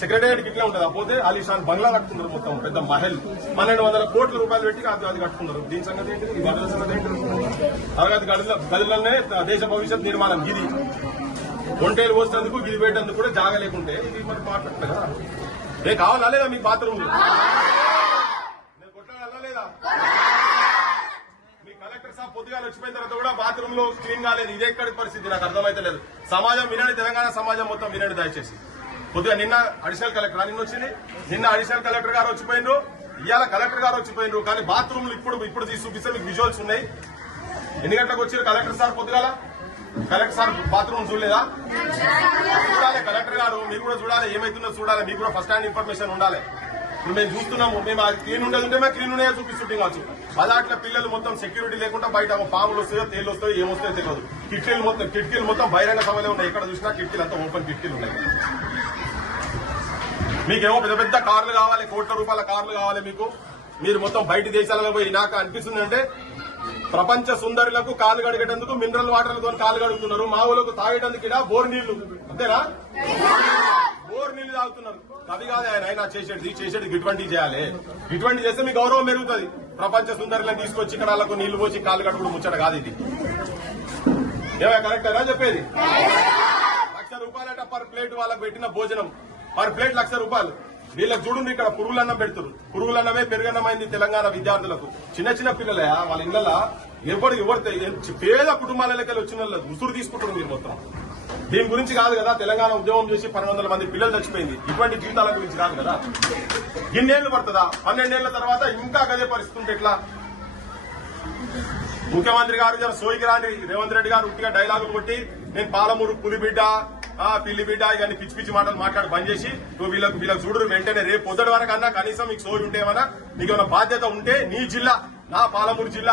సెక్రటేరియట్ ఇట్లా ఉంటుంది పోతే అలీషాన్ బంగ్లా కట్టుకున్నారు మొత్తం పెద్ద మహల్ 1200 కోట్ల రూపాయలు పెట్టి అది కట్టుకున్నారు దీని సంగతి ఏంటి ఈ గదుల సంగతి ఏంటి తరగతి గదులనే దేశ భవిష్యత్ నిర్మాణం ఇది ఒంటేలు పోసేందుకు గిది పెట్టేందుకు కూడా జాగ లేకుంటే ఇది మరి మాట్లాడతారు కదా ఏ కావాలా లేదా మీ బాత్రూమ్ నేను కొట్టాలా లేదా మీ కలెక్టర్ సాబ్ పొద్దుగా వచ్చిపోయిన తర్వాత కూడా బాత్రూమ్ లో క్లీన్ కాలేదు ఇదే ఎక్కడి పరిస్థితి నాకు అర్థమైతే లేదు సమాజం వినండి తెలంగాణ సమాజం మొత్తం వినండి దయచేసి కొద్దిగా నిన్న అడిషనల్ కలెక్టర్ నిన్న వచ్చింది నిన్న అడిషనల్ కలెక్టర్ గారు వచ్చిపోయినారు ఇవాళ కలెక్టర్ గారు వచ్చిపోయినారు కానీ బాత్రూమ్లు ఇప్పుడు తీసి చూపిస్తే మీకు విజువల్స్ ఉన్నాయి ఎన్ని గంటలకు వచ్చారు కలెక్టర్ సార్ పొద్దుగాల కలెక్టర్ సార్ బాత్రూమ్ చూడలేదా చూడాలి కలెక్టర్ గారు మీరు కూడా చూడాలి ఏమైతుందో చూడాలి మీకు కూడా ఫస్ట్ హ్యాండ్ ఇన్ఫర్మేషన్ ఉండాలి ఇప్పుడు మేము చూస్తున్నాము మేము క్లీన్ ఉండేది ఉంటే మేము క్లీన్ ఉన్నాయో చూపిస్తుంటే కావచ్చు పదాట్ల పిల్లలు మొత్తం సెక్యూరిటీ లేకుండా బయట పాములు వస్తాయో తేళ్లు వస్తాయో ఏమొస్తాయో తెలియదు కిటికీలు మొత్తం బహిరంగ సభలో ఉన్నాయి ఎక్కడ చూసినా కిటికీలు అంతా ఓపెన్ కిటికీలు ఉన్నాయి మీకేమో పెద్ద పెద్ద కార్లు కావాలి కోట్ల రూపాయల కార్లు కావాలి మీకు మీరు మొత్తం బయట దేశాలలో పోయి నాకు అనిపిస్తుంది అంటే ప్రపంచ సుందరులకు కాలు కడిగేటందుకు మినరల్ వాటర్లతో కాలు కడుగుతున్నారు మా ఊళ్ళకు తాగేటందుకు ఇలా బోర్ నీళ్లు అంతేనా బోర్ నీళ్లు తాగుతున్నారు అది కాదు ఆయన చేసేది ఇటువంటి చేయాలి ఇటువంటి చేస్తే మీ గౌరవం పెరుగుతుంది ప్రపంచ సుందరులను తీసుకొచ్చి ఇక్కడ వాళ్ళకు నీళ్లు పోసి కాలు కట్టుకుని ముచ్చట కాదు ఇది ఏమైనా కరెక్టేనా చెప్పేది ₹1,00,000 పర్ ప్లేట్ వాళ్ళకు పెట్టిన భోజనం పర్ ప్లేట్ ₹1,00,000 వీళ్ళకి చూడండి ఇక్కడ పురుగులన్నం పెడుతున్నారు పురుగులన్నమే పెరుగన్నమైంది తెలంగాణ విద్యార్థులకు చిన్న పిల్లలే వాళ్ళ ఇళ్లలో ఎవరు పేద కుటుంబాలకి వచ్చిన వాళ్ళు ఉసురు తీసుకుంటున్నారు మీరు మొత్తం దీని గురించి కాదు కదా తెలంగాణ ఉద్యమం చేసి 1200 మంది పిల్లలు చచ్చిపోయింది ఇటువంటి జీవితాల గురించి కాదు కదా ఇన్నేళ్లు పడుతుందా 12 ఏళ్ల తర్వాత ఇంకా అదే పరిస్థితి ఉంటే ఎట్లా ముఖ్యమంత్రి గారు సోయికి రాని రేవంత్ రెడ్డి గారు ఉట్టిగా డైలాగులు కొట్టి నేను పాలమూరు పులిబిడ్డ పిల్లి బిడ్డ ఇవన్నీ పిచ్చి పిచ్చి మాటలు మాట్లాడి బంద్ చేసి నువ్వు వీళ్ళకి చూడరు వెంటనే రేపు పొద్దుటి వరకు అన్నా కనీసం మీకు సోయి ఉంటేమన్నా నీకు ఏమైనా బాధ్యత ఉంటే నీ జిల్లా నా పాలమూరు జిల్లా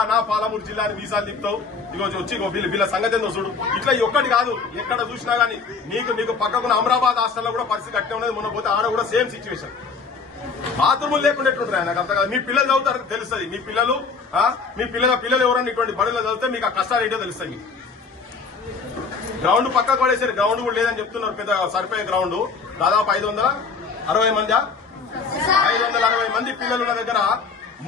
అని వీసాలు తిప్పుతావు. ఇగో వచ్చి వీళ్ళ సంగతి ఏందో చూడు. ఇట్లా ఒక్కటి కాదు, ఎక్కడ చూసినా గానీ నీకు పక్కకున్న అమరాబాద్ హాస్టల్లో కూడా పరిస్థితి అట్టే ఉన్నది. మొన్న పోతే ఆడ కూడా సేమ్ సిచ్యువేషన్. బాత్రూములు లేకుండా ఎట్లుంటారు నాకు అర్థం కాదు. మీ పిల్లలు చదువుతారు తెలుస్తుంది. మీ పిల్లలు ఎవరన్నా ఇటువంటి బడులు చదివితే మీకు ఆ కష్టాలు ఏంటో తెలుస్తాయి. మీకు గ్రౌండ్ పక్కకు పడేసారు, గ్రౌండ్ కూడా లేదని చెప్తున్నారు. పెద్ద సరిపోయే గ్రౌండ్ దాదాపు 560 మంది 560 మంది పిల్లలున్న దగ్గర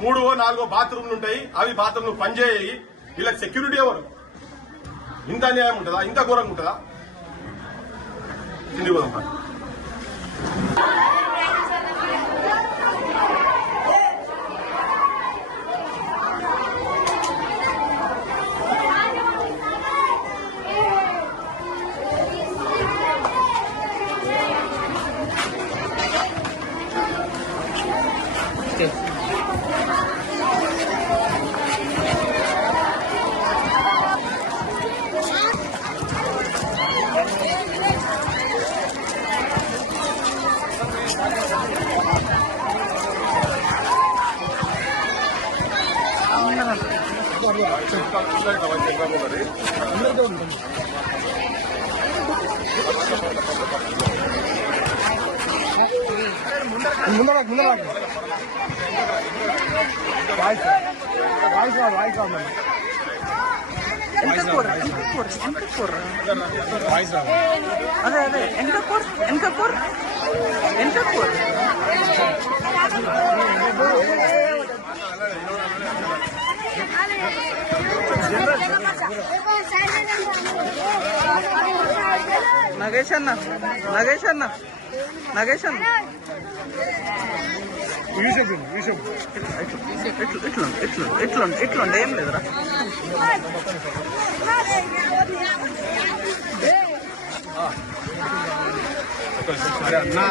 3-4 బాత్రూమ్లు ఉంటాయి. అవి బాత్రూమ్లు పనిచేయి. వీళ్ళకి సెక్యూరిటీ ఎవరు? ఇంత అన్యాయం ఉంటుందా? ఇంత ఘోరంగా ఉంటుందా? కింది పోదాం. అదే వెనకపూర్ నగేష్ అన్న ఇట్లుండి ఏం లేదురా. సరే అన్నా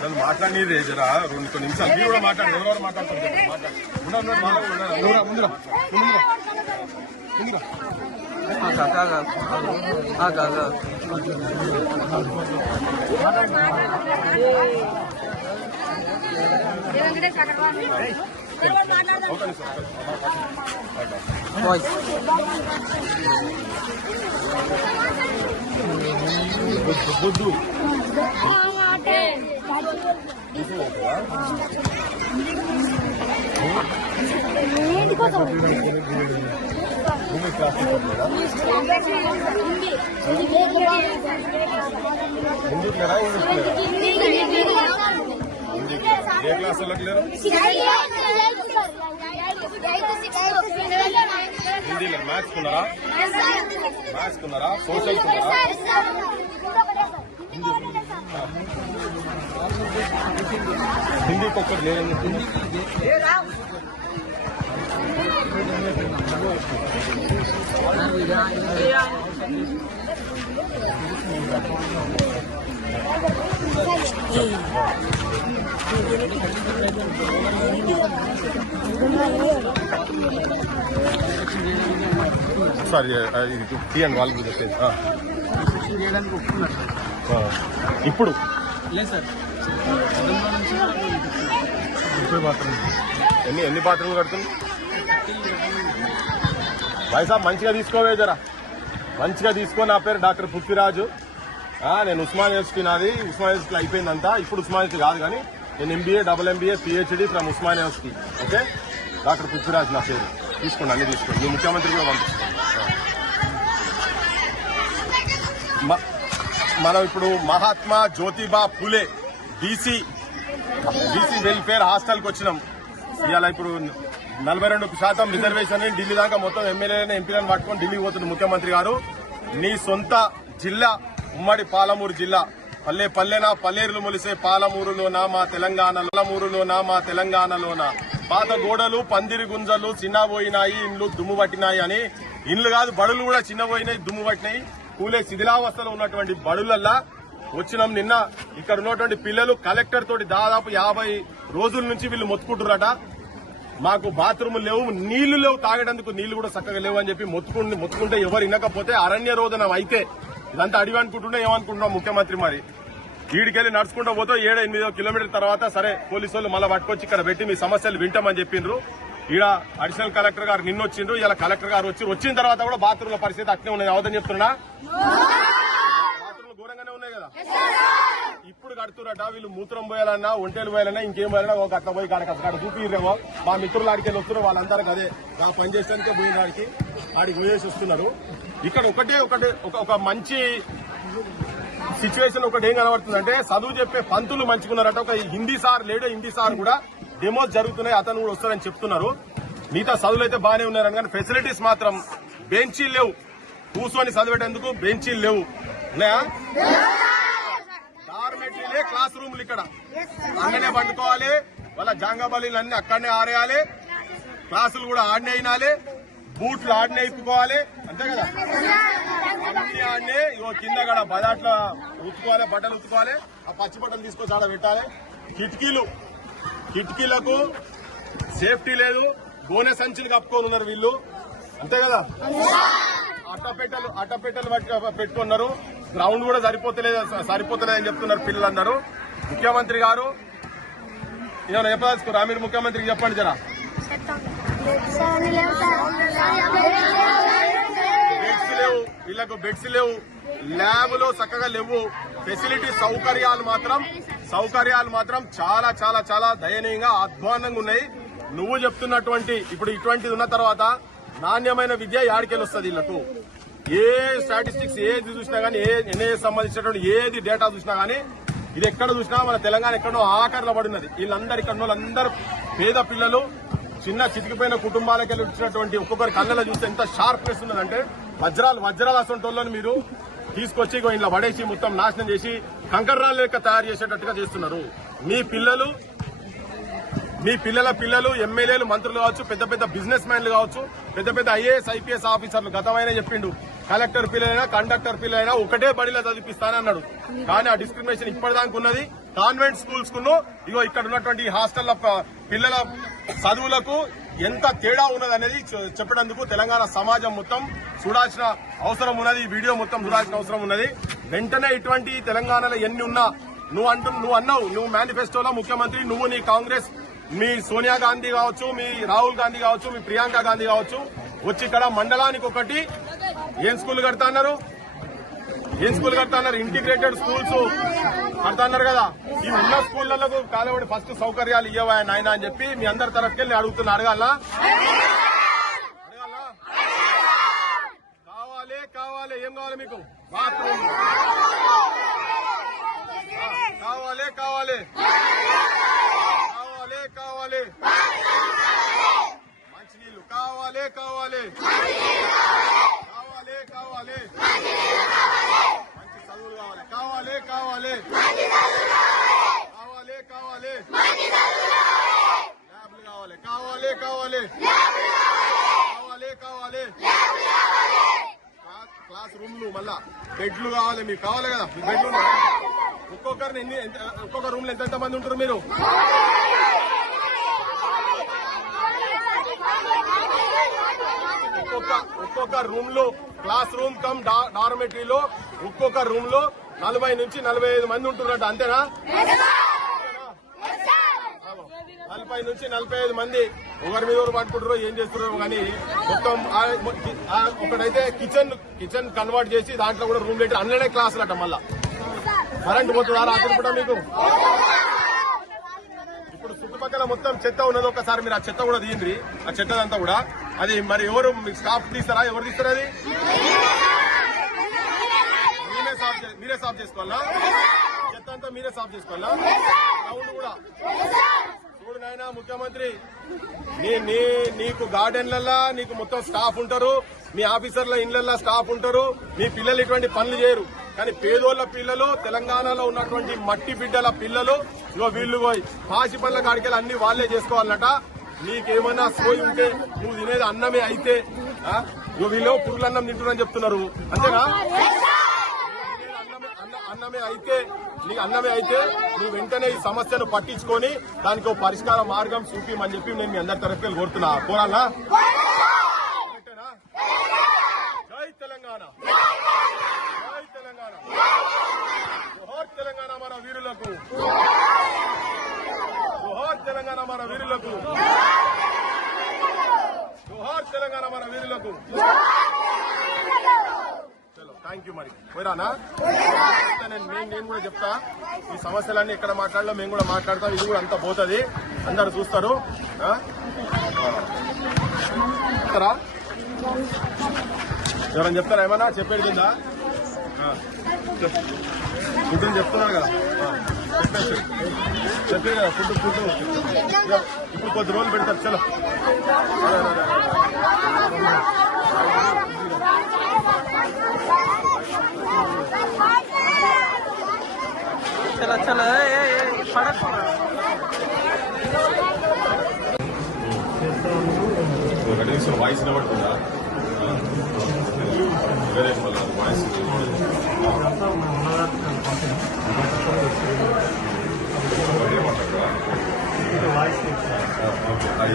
నన్ను మాట్లాడి జరా 2 నిమిషాలు మీరు కూడా మాట్లాడండి. ఎవరెవరు మాట్లాడుతున్నారు? బుద్ధు ఏ క్లాస్ వాళ్ళకి లేరు? హిందీలో మ్యాథ్స్ కున్నారా? సోషల్ కున్నారా? హిందీకి ఒక్కటి లేదని సారీ ఇది తీయండి వాళ్ళకి చెప్పేది. ఇప్పుడు లేదు సార్, ఎన్ని బాత్రూమ్లు కడుతుంది? భాయ్ సాబ్ మంచిగా తీసుకోవే జరా, మంచిగా తీసుకో. నా పేరు డాక్టర్ పృథ్వీరాజు. నేను ఉస్మానియా యూనివర్సిటీ, నాది ఉస్మానియా యూనివర్సిటీలో అయిపోయిందంతా. ఇప్పుడు ఉస్మానియా యూనివర్సిటీ కాదు కానీ నేను MBA, MMBA, PhD from Osmania university. Okay, doctor Prithviraj నా పేరు. తీసుకోండి, అన్ని తీసుకోండి. మీ ముఖ్యమంత్రి కూడా పంపిస్తాను. మనం ఇప్పుడు మహాత్మా జ్యోతిబా ఫులే బీసీ వెల్ఫేర్ హాస్టల్కి వచ్చినాం. ఇవాళ ఇప్పుడు 42% రిజర్వేషన్ ఢిల్లీ దాకా మొత్తం ఎమ్మెల్యేలను ఎంపీలను పట్టుకొని ఢిల్లీ పోతుంది ముఖ్యమంత్రి గారు. నీ సొంత జిల్లా ఉమ్మడి పాలమూరు జిల్లా, పల్లె పల్లెన పల్లేరులు మొలిసే పాలమూరులోనా మా తెలంగాణలోనా పాత గోడలు పందిరి గుంజలు చిన్నపోయినాయి, ఇండ్లు దుమ్ము పట్టినాయి అని. ఇండ్లు కాదు, బడులు కూడా చిన్నపోయినాయి, దుమ్ము పట్టినాయి. కూలే శిథిలావస్థలో ఉన్నటువంటి బడులల్లా వచ్చినాం. నిన్న ఇక్కడ ఉన్నటువంటి పిల్లలు కలెక్టర్ తోటి దాదాపు 50 రోజుల నుంచి వీళ్ళు మొత్తుకుంటున్నారట. మాకు బాత్రూములు లేవు, నీళ్లు లేవు, తాగడానికి నీళ్లు కూడా చక్కగా లేవు అని చెప్పి మొత్తుకుంటే ఎవరు వినకపోతే అరణ్య రోదనం అయితే ఇదంతా అడివి అనుకుంటుండే ఏమనుకుంటున్నాం ముఖ్యమంత్రి మరి వీడికెళ్ళి నడుచుకుంటూ పోతే 7-8 కిలోమీటర్ల తర్వాత సరే పోలీసు వాళ్ళు మళ్ళీ పట్టుకొచ్చి ఇక్కడ పెట్టి మీ సమస్యలు వింటామని చెప్పిండ్రు. ఈడ అడిషనల్ కలెక్టర్ గారు నిన్న వచ్చిండ్రు, ఇలా కలెక్టర్ గారు వచ్చిన తర్వాత కూడా బాత్రూంల పరిస్థితి అట్నే ఉన్నది. అవదని చెప్తున్నా బాత్రూంలు ఘోరంగానే ఉన్నాయి కదా. ఇప్పుడు కడుతున్నట వీళ్ళు మూత్రం పోయాలన్నా ఒంటేలు పోయాలన్నా ఇంకేం పోయాలన్నా ఒక అట్లా పోయి అక్కడ చూపిరేమో. మా మిత్రులు ఆడికి వెళ్ళి వస్తున్నారు, వాళ్ళందరికీ అదే ఆ పని చేసానికే పోయిన ఆడికి పోయేసి వస్తున్నారు. ఇక్కడ ఒక మంచి సిచ్యువేషన్ ఒకటి ఏం కనబడుతుంది అంటే చదువు చెప్పే పంతులు మంచుకున్నారట. ఒక హిందీ సార్ లేడు, హిందీ సార్ కూడా డెమోస్ జరుగుతున్నాయి, అతను కూడా వస్తారని చెప్తున్నారు. మిగతా చదువులు అయితే బాగానే ఉన్నారని కానీ ఫెసిలిటీస్ మాత్రం బెంచీలు లేవు, కూర్చొని చదివేటందుకు బెంచీలు లేవు. ఉన్నాయా? డార్మెటరీలే క్లాస్ రూమ్లు ఇక్కడ అక్కడనే పండుకోవాలి, వాళ్ళ జాంగాబలీలు అన్ని అక్కడనే ఆరేయాలి, క్లాసులు కూడా ఆడనే అయినాలి, బూట్లు ఆడనే ఇప్పుకోవాలి, అంతే కదా. అన్ని ఆడనే ఇగో కింద కూడా బజాట్ల ఉతుకోవాలి, బట్టలు ఉతుకోవాలి, ఆ పచ్చి బట్టలు తీసుకొచ్చి ఆడ పెట్టాలి. కిటికీలకు సేఫ్టీ లేదు, గోనె సంచులు కప్పుకొని ఉన్నారు వీళ్ళు, అంతే కదా. అట్టపెట్టెలు పెట్టుకున్నారు. గ్రౌండ్ కూడా సరిపోతలేదని చెప్తున్నారు పిల్లలందరూ. ముఖ్యమంత్రి గారు ఏమైనా చెప్పదలుచుకోరా? మీరు ముఖ్యమంత్రికి చెప్పండి జరా. బెడ్స్ లేవు, వీళ్ళకు బెడ్స్ లేవు, ల్యాబ్లు చక్కగా లేవు, ఫెసిలిటీ సౌకర్యాలు మాత్రం చాలా చాలా చాలా దయనీయంగా అధ్వానంగా ఉన్నాయి. నువ్వు చెప్తున్నటువంటి ఇప్పుడు ఇటువంటిది ఉన్న తర్వాత నాణ్యమైన విద్య యాడికెళ్ళి వస్తుంది వీళ్ళకు? ఏ స్టాటిస్టిక్స్ ఏది చూసినా గానీ, ఎన్ఐఏ సంబంధించినటువంటి ఏది డేటా చూసినా గానీ, ఇది ఎక్కడ చూసినా మన తెలంగాణ ఎక్కడో ఆఖరిలో పడినది. వీళ్ళందరూ ఇక్కడ వాళ్ళందరూ పేద పిల్లలు, చిన్న చితికిపోయిన కుటుంబాలకు వెళ్ళి వచ్చినటువంటి ఒక్కొక్కరి కళ్ళలో చూస్తే ఎంత షార్ప్నెస్ ఉన్నదంటే వజ్రాలు అసంటోళ్ళని మీరు తీసుకొచ్చి ఇంట్లో పడేసి మొత్తం నాశనం చేసి కంకర్రాలు లెక్క తయారు చేసేటట్టుగా చేస్తున్నారు. మీ పిల్లలు ఎమ్మెల్యేలు, మంత్రులు కావచ్చు, పెద్ద పెద్ద బిజినెస్ మ్యాన్లు కావచ్చు, పెద్ద పెద్ద ఐఏఎస్ ఐపీఎస్ ఆఫీసర్లు గతమైన చెప్పిండు కలెక్టర్ పిల్లలైనా కండక్టర్ పిల్లలైనా ఒకటే బడిలో చదివిస్తానన్నాడు. కానీ ఆ డిస్క్రిమినేషన్ ఇప్పటిదాకా ఉన్నది. కాన్వెంట్ స్కూల్స్ కును ఇగో ఇక్కడ ఉన్నటువంటి హాస్టల్ పిల్లల చదువులకు ఎంత తేడా ఉన్నది అనేది చెప్పడానికి తెలంగాణ సమాజం మొత్తం చూడాల్సిన అవసరం ఉన్నది. ఈ వీడియో మొత్తం చూడాల్సిన అవసరం ఉన్నది. వెంటనే ఇటువంటి తెలంగాణలో ఎన్ని ఉన్నా నువ్వు అన్నావు, నువ్వు మేనిఫెస్టోలో ముఖ్యమంత్రి, నువ్వు నీ కాంగ్రెస్, మీ సోనియా గాంధీ కావచ్చు, మీ రాహుల్ గాంధీ కావచ్చు, మీ ప్రియాంక గాంధీ కావచ్చు, వచ్చి ఇక్కడ మండలానికి ఒకటి ఏం స్కూల్ కడతా అన్నారు, ఇంటిగ్రేటెడ్ స్కూల్స్ కడతా అన్నారు కదా. ఈ ఉన్న స్కూళ్లకు కాలబడి ఫస్ట్ సౌకర్యాలు ఇవ్వవా నాయన అని చెప్పి మీ అందరి తరఫుకెళ్ళి అడుగుతున్నా. అడగాల కావాలి ఏం కావాలి మీకు? బాత్రూమ్ కావాలి, మంచినీళ్ళు కావాలి, మంచి చదువులు కావాలి, ల్యాబ్లు కావాలి, క్లాస్ రూమ్లు, మళ్ళా బెడ్లు కావాలి. మీకు కావాలి కదా, మీ బెడ్లు ఒక్కొక్క రూమ్ లో ఎంత మంది ఉంటారు మీరు? ఒక్కొక్క రూమ్ లో క్లాస్ రూమ్ కమ్ డార్మెటరీలో ఒక్కొక్క రూమ్ లో 40 నుంచి 45 మంది ఉంటున్నట్టు, అంతేనా? 40 నుంచి 45 మంది ఒకరి మీద ఒకరు పట్టుకుంటారో ఏం చేస్తున్నారో కానీ మొత్తం ఒకటైతే కిచెన్ కన్వర్ట్ చేసి దాంట్లో కూడా రూమ్ పెట్టి అందులోనే క్లాసులు అట. మళ్ళా కరెంట్ పోతుందా రాత్రి కూడా మీకు? ఇప్పుడు చుట్టుపక్కల మొత్తం చెత్త ఉన్నది, ఒకసారి మీరు ఆ చెత్త కూడా తీయండి. ఆ చెత్తదంతా కూడా అది మరి ఎవరు స్టాఫ్ తీస్తారా? ఎవరు తీస్తారా? అది మీరే సాఫ్ చేసుకోవాలా? చెత్త అంతా మీరే సాఫ్ చేసుకోవాలా? గ్రౌండ్ కూడా చూడు నాయన ముఖ్యమంత్రి, నీకు గార్డెన్లల్లా నీకు మొత్తం స్టాఫ్ ఉంటారు, మీ ఆఫీసర్ల ఇళ్లల్లో స్టాఫ్ ఉంటారు, మీ పిల్లలు ఇటువంటి పనులు చేయరు. కానీ పేదోళ్ల పిల్లలు, తెలంగాణలో ఉన్నటువంటి మట్టి బిడ్డల పిల్లలు ఇగో వీళ్ళు పోయి పాసి పనుల కాడికెళ్ళి అన్ని వాళ్లే చేసుకోవాలన్నట. నీకేమైనా సోయి ఉంటే నువ్వు తినేది అన్నమే అయితే ఇగో వీళ్ళు పురుగులు అన్నం తింటున్నారని చెప్తున్నారు, అంతేనా? అన్నమే అయితే నువ్వు వెంటనే ఈ సమస్యను పట్టించుకొని దానికి ఒక పరిష్కార మార్గం చూపిమని చెప్పి నేను మీ అందరి తరఫున కోరుతున్నా. కోరాలా? జై తెలంగాణ. తెలంగాణ మన వీరులకు, జోహార్ తెలంగాణ మన వీరులకు. చలో థ్యాంక్ యూ. మరి పోయిరానా? నేను కూడా చెప్తా, ఈ సమస్యలన్నీ ఎక్కడ మాట్లాడలో మేము కూడా మాట్లాడతాం. ఇది కూడా అంతా పోతుంది, అందరు చూస్తారు. చెప్తారా? ఎవరైనా చెప్తారా? ఏమన్నా చెప్పేది కిందా ఫుడ్ చెప్తున్నారు కదా, చెప్పారు కదా ఫుడ్ ఇప్పుడు కొద్ది రోజులు పెడతారు. చలో చలో చలో పడక వాయిస్ నిలబడుతుందా? వేరే వాయిస్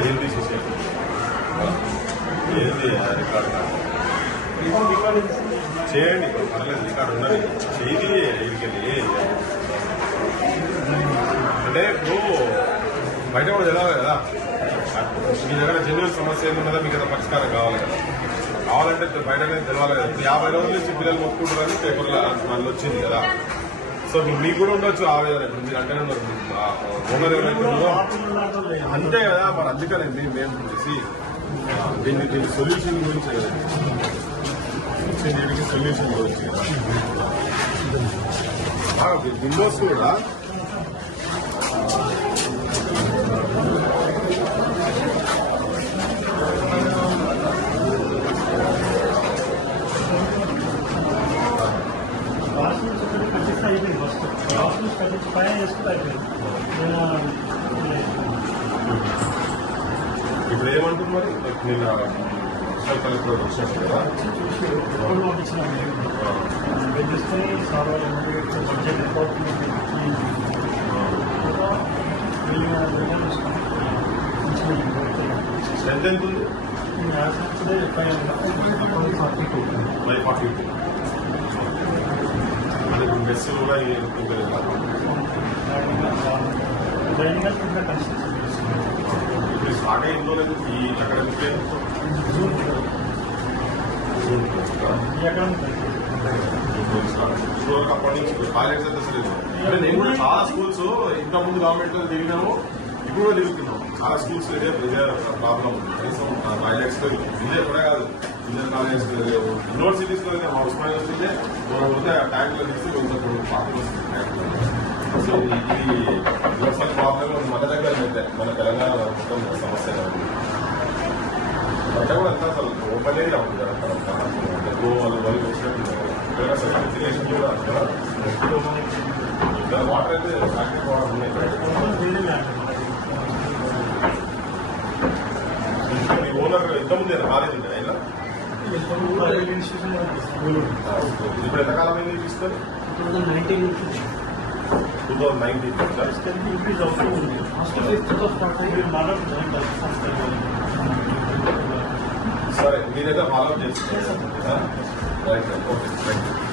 ఏం తీసేసేది? ఏంది రికార్డు చేయండి, పర్లేదు, రికార్డు ఉన్నది, చేయి ఇడికెళ్ళి. అంటే ఇప్పుడు బయట కూడా తెలవాలి కదా, మీ దగ్గర జెన్యున్ సమస్య ఏమున్నదా, మీకు ఏదో పరిష్కారం కావాలి కదా. కావాలంటే బయటనే తెలవాలి కదా. ఇప్పుడు 50 రోజుల నుంచి పిల్లలు మొత్తుకుంటారని పేపర్లో మళ్ళీ వచ్చింది కదా. సో మీకు కూడా ఉండొచ్చు ఆవేదన. ఇప్పుడు మీరు అంటేనే ఉన్నారు ఓనర్ ఎవరైతే అంతే కదా. మరి అందుకనే మేము చేసి దీని సొల్యూషన్ గురించి సొల్యూషన్ గురించి విండోస్ కూడా ఇప్పుడు ఏమంటుంది మరి? నిన్న కలెక్టర్ వచ్చినట్టు కదా, స్ట్రెంత్ ఎంత ఉంది? 542. మెస్ కూడా ఇప్పుడు స్టార్ట్ అయిందో లేదు ఈ అకాడమిక్ అప్పటి నుంచి కాలేజ్ అయితే అసలు అంటే నేను కూడా చాలా స్కూల్స్ ఇంత ముందు గవర్నమెంట్ లో తిరిగినాము, ఇప్పుడు కూడా తిరుగుతున్నాం. చాలా స్కూల్స్ ఇదే ప్రాబ్లం ఉంది. కనీసం టాయిలెట్స్ ఇదే కూడా కాదు, ఇంజనీర్ కాలేజ్ యూనివర్సిటీస్ లో హౌస్ పైన వస్తుంటే మనం పోతే ఆ ట్యాంక్లో తీసి కొంచెం పార్టీ వస్తుంది. సో ఇది యూనివర్సల్ ప్రాబ్లం మన దగ్గర అయితే మన తెలంగాణ మొత్తం సమస్య అంటే కూడా అంతా అసలు ఓపెన్ ఏరియా ఉంటుంది అక్కడ వాళ్ళు వాళ్ళు వచ్చినట్టు వాటర్ అయితే ఫ్యాక్టరీ వాటర్ ఉన్నాయి. మీ ఓనర్ ఎంతమంది కాలేజ్ ఉంది అయినా ఇప్పుడు ఎంతకాలం అయింది తీసుకొని? 2019. సరే మీ దగ్గర ఫాలో అప్ చేస్తున్నారు. Right, okay, thank you.